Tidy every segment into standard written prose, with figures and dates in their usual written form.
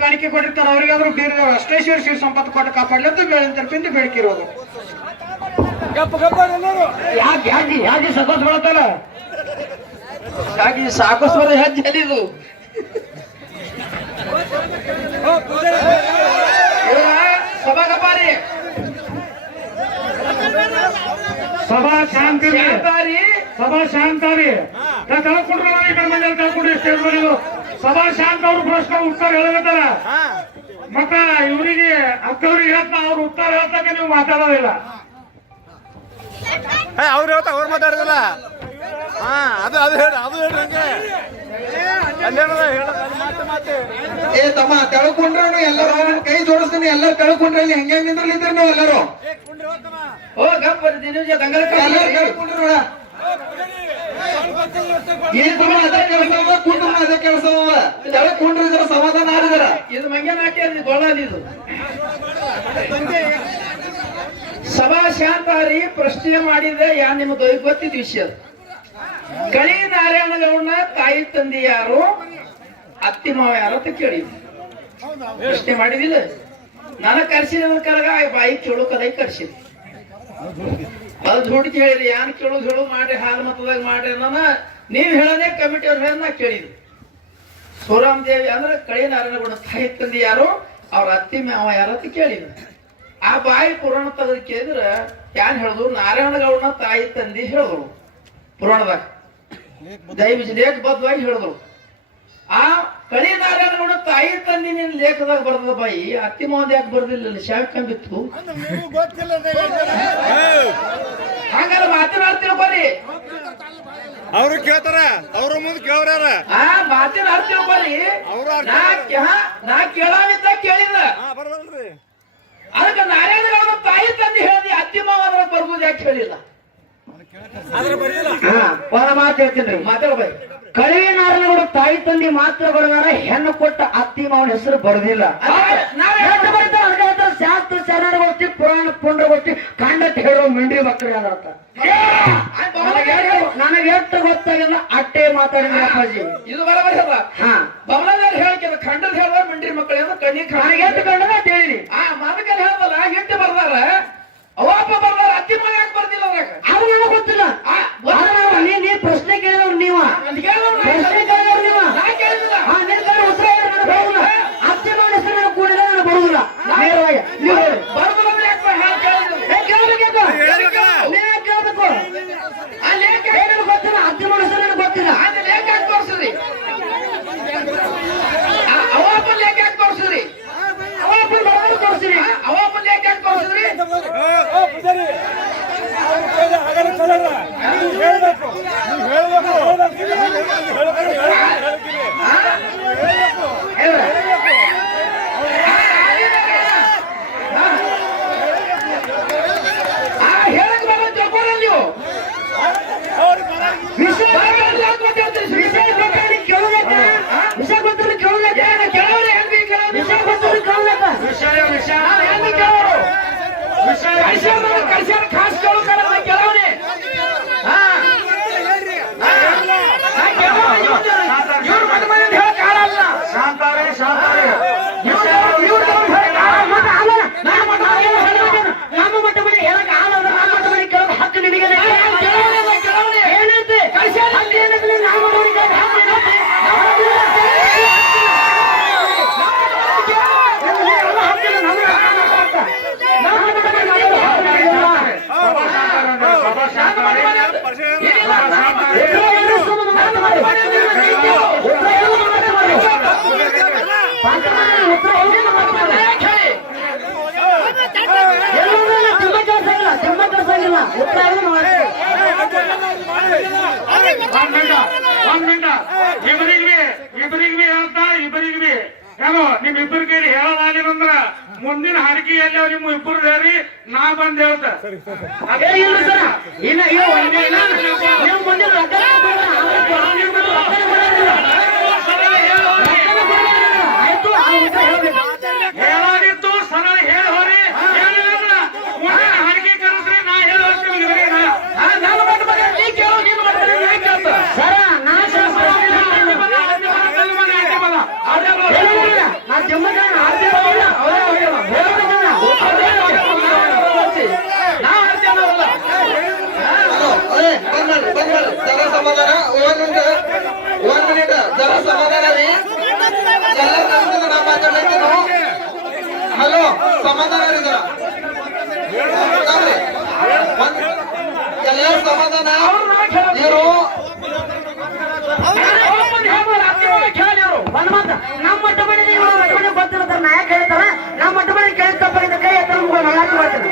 ಕಾಣಿಕೆ ಕೊಟ್ಟಿರ್ತಾರೆ ಅವ್ರಿಗಾದ್ರೂ ಬೀರ ಅಷ್ಟೇಶ್ವರ ಶ್ರೀ ಸಂಪತ್ತು ಕೊಟ್ಟು ಕಾಪಾಡ್ಲಿ ಅಂತ ತರಪಿಂದ ಬೇಡಿಕಿರೋದು. ಯಾಕೆ ಸಕೋಸ್ ಬರುತ್ತಲ್ಲ ಹಾಗೆ ಸಾಕೋಸ್ ಬರೋ ಹೆಜ್ಜೆ ಅಲ್ಲಿದು ಸಭಾಗಪಾರಿ ಸಭಾ ಶಾಂತಾರಿ ಸಭಾ ಶಾಂತಾರಿ ತಳ್ಕೊಂಡ್ರೆ ಮಂದಿರ ತಳ್ಕೊಂಡ್ರಿ ಸ್ಟೇಜ್ ಬರೀದು ಸಭಾ ಶಾಂತ ಅವ್ರು ಪ್ರಶ್ನೆ ಉತ್ತರ ಹೇಳಬೇಕಲ್ಲ ಮತ್ತ ಇವರಿಗೆ ಅಕ್ಕವ್ರಿಗೆ ಹೇಳ್ತಾ ಅವ್ರು ಉತ್ತರ ಹೇಳ್ತಾಕ ನೀವು ಮಾತಾಡೋದಿಲ್ಲ. ಅವ್ರು ಹೇಳ್ತಾ ಅವ್ರು ಮಾತಾಡೋದಿಲ್ಲ. ಹಾ ಅದು ಅದು ಹೇಳ ಅದು ಹೇಳ್ರಿ ಏ ತಮ್ಮ ತೆಳ್ಕೊಂಡ್ರು ಎಲ್ಲರೂ ಕೈ ಜೋಡಿಸ್ತೀನಿ ಎಲ್ಲರೂ ತೆಳ್ಕೊಂಡ್ರೆ ಅಲ್ಲಿ ಹೆಂಗೆ ನಿಂದ್ರಲಿದ್ರಿ ನೀವು ಎಲ್ಲರೂ ಓ ಗಪ್ ತೆಳ್ಕೊಂಡ್ರು ಅದೇ ಕೆಲಸ ತೆಳ್ಕೊಂಡ್ರು ಇದರ ಸಮಾಧಾನ ಆಡಿದಾರ ಇದು ಮಂಗೆ ನಾಟ್ಯ ಗೊಳ್ಳಾದಿದು ಸಭಾ ಶಾಂತಾರಿ ಪ್ರಶ್ನೆ ಮಾಡಿದ್ರೆ ಯಾ ನಿಮ್ದು ಗೊತ್ತಿದ್ದ ವಿಷಯ. ಕಳಿ ನಾರಾಯಣಗೌಡನ ತಾಯಿ ತಂದೆ ಯಾರು ಅತ್ತಿ ಮಾವ ಯಾರು ಅಂತ ಕೇಳಿದ್ವಿ. ಪ್ರಶ್ನೆ ಮಾಡಿದಿಲ್ಲ ನನಗ್ ಕರ್ಸಿದ ಕರಗ ಬಾಯಿ ಕೇಳೋ ಕದೈ ಕರ್ಸಿದ್ವಿ. ಅದು ಹುಡುಕಿ ಹೇಳಿರಿ ಯಾನ್ ಕೇಳೋದು ಹೇಳು ಮಾಡ್ರಿ ಹಾಲು ಮತದಾಗ ಮಾಡ್ರಿ ನನ್ನ ನೀವ್ ಹೇಳೋದೇ ಕಮಿಟಿ ಅವ್ರ ಹೇಳ ನಾ ಕೇಳಿದ್ವಿ. ಸೋರಾಮ್ ದೇವಿ ಅಂದ್ರೆ ಕಳಿ ನಾರಾಯಣಗೌಡ ತಾಯಿ ತಂದೆ ಯಾರು ಅವ್ರ ಅತ್ತಿ ಮಾವ ಯಾರು ಅಂತ ಕೇಳಿದ್ವಿ. ಆ ಬಾಯಿ ಪುರಾಣ ತೆಗೆದು ಕೇಳಿದ್ರ ಯಾನ್ ಹೇಳುದು ನಾರಾಯಣಗೌಡನ ತಾಯಿ ತಂದಿ ಹೇಳಿದ್ರು ಪುರಾಣದಾಗ ದೈವ ಲೇಖಬದ್ಧವಾಗಿ ಹೇಳಿದ್ರು. ಆ ಕಳಿ ನಾರಾಯಣಗೌಡ ತಾಯಿ ತಂದಿ ನಿನ್ ಲೇಖದಾಗ ಬರ್ತದ ಬಾಯಿ ಅತ್ತಿ ಮಾವದ ಯಾಕೆ ಬರ್ದಿಲ್ಲ ಶಾಕ್ ಕಂಬಿತ್ತು ಹಂಗಾರ ಮಾತಿನ ಬರ್ರಿ ಅವ್ರು ಕೇಳ್ತಾರ ಅವ್ರ ಮುಂದೆ ಕೇಳ್ರ ಆ ಮಾತಿನ ಅರ್ಥ ತಿಳ್ಕೊರಿ. ನಾ ಕೇಳಾವಿದ್ದ ಕೇಳಿಲ್ಲ ಅದಕ್ಕೆ ನಾರಾಯಣಗೌಡ ತಾಯಿ ತಂದೆ ಹೇಳಿದ್ರಿ ಅತ್ತಿ ಮಾವ ಅದ್ರ ಬರ್ಬೋದು ಯಾಕೆ ಹೇಳಿಲ್ಲ ಮಾತು ಹೇಳ್ತೀನಿ ಮಾತಾಡ್ಬೈ. ಕಳಿ ನಾರಾಯಣಗೌಡ ತಾಯಿ ತಂದೆ ಮಾತ್ರ ಬರೆದಾರ ಹೆಣ್ಣು ಕೊಟ್ಟ ಅತ್ತಿ ಮಾವನ ಹೆಸರು ಬರೋದಿಲ್ಲ. ಶಾಸ್ತ್ರ ಶರಣಗೊತ್ತಿ ಪುರಾಣ ಪುಂಡ್ರಗೊತ್ತಿ ಕಂಡತ್ ಹೇಳೋ ಮಿಂಡ್ರಿ ಮಕ್ಕಳು ಅದತ್ತ ನನಗೆ ಎಷ್ಟು ಗೊತ್ತಾಗಿಲ್ಲ ಅಟ್ಟೆ ಮಾತಾಡಿದ ಅಪ್ಪಾಜಿ ಇದು ಬರಬರಿ ಅಲ್ಲ. ಬಮಲದಲ್ಲಿ ಹೇಳ್ಕಿಲ್ಲ ಖಂಡದ ಹೇಳುವ ಮಿಂಡ್ರಿ ಮಕ್ಕಳು ಕಣ್ಣಿಗೆ ಎಷ್ಟು ಕಂಡದ ಅಂತ ಹೇಳಿ ಆ ಮಾದಕಲ್ಲಿ ಹೇಳ್ದಲ್ಲ ಹೆಂಡತಿ ಬರ್ದಾರ ಅವಾಪ ಬರ್ದಾರ ಅತ್ತಿ ಮಗ ಯಾಕೆ ಬರ್ದಿಲ್ಲ ಅದ್ರಾಗ ಅದು ನನಗೆ ಗೊತ್ತಿಲ್ಲ. ನೀ ಪ್ರಶ್ನೆ ಕೇಳಿದವ್ರು ನೀವ ಪ್ರಶ್ನೆ ಕೇಳಿದವ್ರು ನೀವ ಉತ್ತರ ಬರುದಿಲ್ಲ ಅತ್ತಿ ಮಾವನ ಹೆಸರು ನನಗೆ ಕೂಡಿಲ್ಲ ನನಗೆ ಬರುದಿಲ್ಲ ನೇರವಾಗಿ ನೀವು ಬರುದಿಲ್ಲ ಅಂದ್ರೆ ಕೇಳಬೇಕು ನೀವೇ ಕೇಳಬೇಕು. ಆ ಲೇಖ ನನಗೆ ಗೊತ್ತಿಲ್ಲ ಅತ್ತಿ ಮಾವನ ಹೆಸರು ನನಗೆ ಗೊತ್ತಿಲ್ಲ. ಅದು ಲೇಖ ಹಾಕಿ ತೋರಿಸ್ರಿ ಅವಾಪ ಲೇಖ ಹಾಕಿ ತೋರಿಸ್ರಿ ಅವಾಪನ ಬರೋದು ತೋರಿಸ್ರಿ ಅವಾಪ ಲೇಖ ಹಾಕಿ ತೋರಿಸ್ರಿ ಹೇಳಕ್ ಬರೋ ತಿಳ್ಕೊಳ ನೀವು ವಿಷಯ ಕೇಳಬೇಕ ವಿಷಯ ಗೊತ್ತಿಲ್ಲ ಕೇಳಬೇಕ ಕೆಲವ್ರೆ ಹೆಂಗ್ ವಿಷಯ ಗೊತ್ತಿಲ್ಲ ಕೇಳಬೇಕ ಕಳ್ಸ್ಯಾರ ಖಾಸ್ ಕೇಳೋಕಲ್ಲ ಕೆಲವ್ರೆ ಇವ್ರ ಮನೆ ಮನೆ ಹೇಳಕ್ ಆಡಲ್ಲ ಶಾಂತಾರೆ ಶಾಂತಾರೆ ನಮ್ಮ ಮಟ್ಟ ಮನೆ ಹೇಳಕ್ ಆಗಲ್ಲ ನಮ್ಮ ಮಟ್ಟ ಮನೆ ಕೇಳೋದು ಹಕ್ಕು ನಿನಗೆ ಏನಂತೆ ಏನಂದ್ರೆ ನಾವು ಇಬ್ಬರಿಗೆ ಹೇಳ್ತಾ ಇಬ್ಬರಿಗೆ ಏನೋ ನಿಮ್ ಇಬ್ಬರು ಕೈಲಿ ಹೇಳೋದಾಗಿರಂದ್ರ ಮುಂದಿನ ಹರಕೆಯಲ್ಲಿ ನಿಮ್ಮ ಇಬ್ಬರು ಸೇರಿ ನಾ ಬಂದ್ ಹೇಳ್ತ ಹೇಳಾಗಿತ್ತು ಸರಳ ಹೇಳಿ ಮುಂದಿನ ಹರಕೆ ಕರೆಸ್ರಿ ನಾ ಹೇಳಿ ಸರ ನಾ ಹಲೋ ಸಮಾಧಾನ ಇದ್ದೀರಾ? ಎಲ್ಲ ಸಮಾಧಾನ ಇವರು ಒಂದ್ ಮಾತ ನಮ್ಮ ಮಟ್ಟ ಮನೆ ಬರ್ತಿರ್ತಾರ ನಾಯಕ ಹೇಳ್ತಾರ ನಮ್ಮ ಮಟ್ಟ ಮನೆ ಕೇಳಿದ ತಪ್ಪಿದ ಕೈ ಎತ್ತರ ಬರ್ತಾರೆ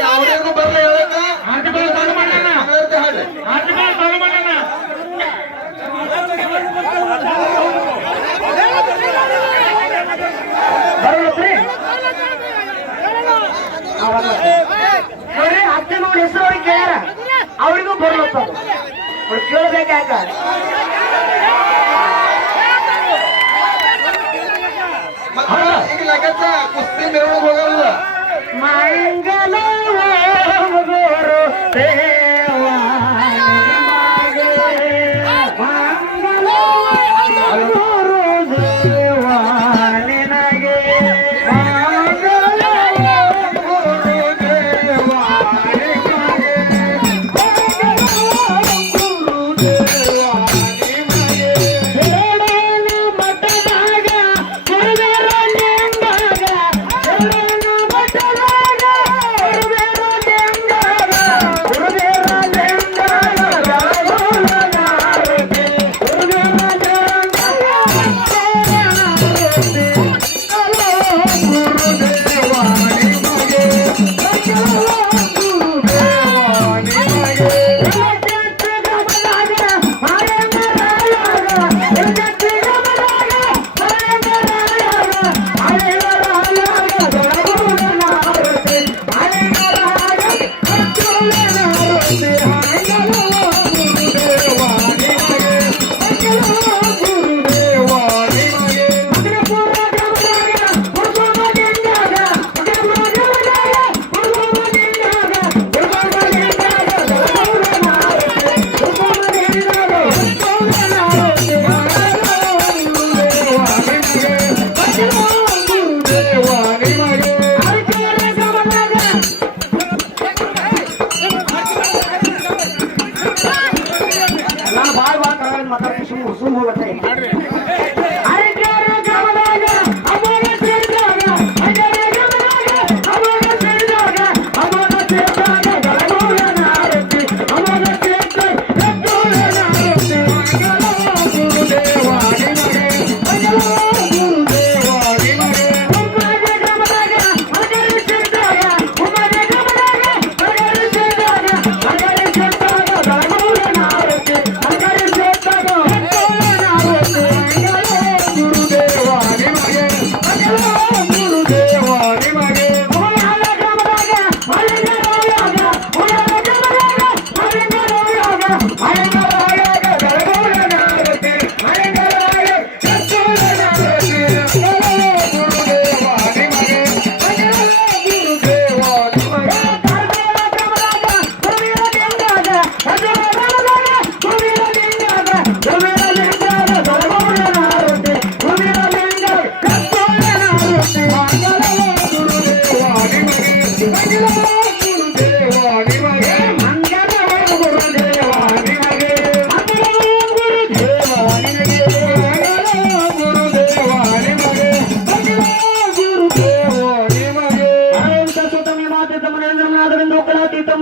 ಯಾವ್ದೇನು ಬರ್ಲ ಹೇಳಕ್ಕ ಆರ್ಟಿಕಲ್ ಚಾಲು ಮಾಡೋಣ ಹಾಡ್ರಿ ಆರ್ಟಿಕಲ್ ಚಾಲು ಮಾಡೋಣ ಬರೋದ್ರಿ ನೋಡ್ರಿ ಅತ್ತೆ ನೋಡಿ ಹೆಸರು ಅವ್ರಿಗೆ ಕೇಳ್ಯಾರ ಅವ್ರಿಗೂ ಬರ್ಲತ್ತದು ಅವ್ರು ಕೇಳ್ಬೇಕಾಗ ಈಗ ಲೆಕ್ಕಚ್ಚ ಕುಸ್ತಿ ಮೆರವಣಿಗೆ ಹೋಗಲ್ಲ ಮಂಗಲ ನಾನು ಬಾಳ್ ಮಾತಾಡ್ತೀನಿ ಸುಮ್ ಹೋಗ್ತಾರೆ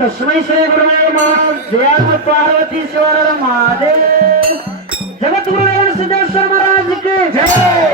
तस्मै श्री गुरुवे नमः जय पार्वती शिवर महादेव जगत गुरु सिद्धेश्वर महाराज की जय।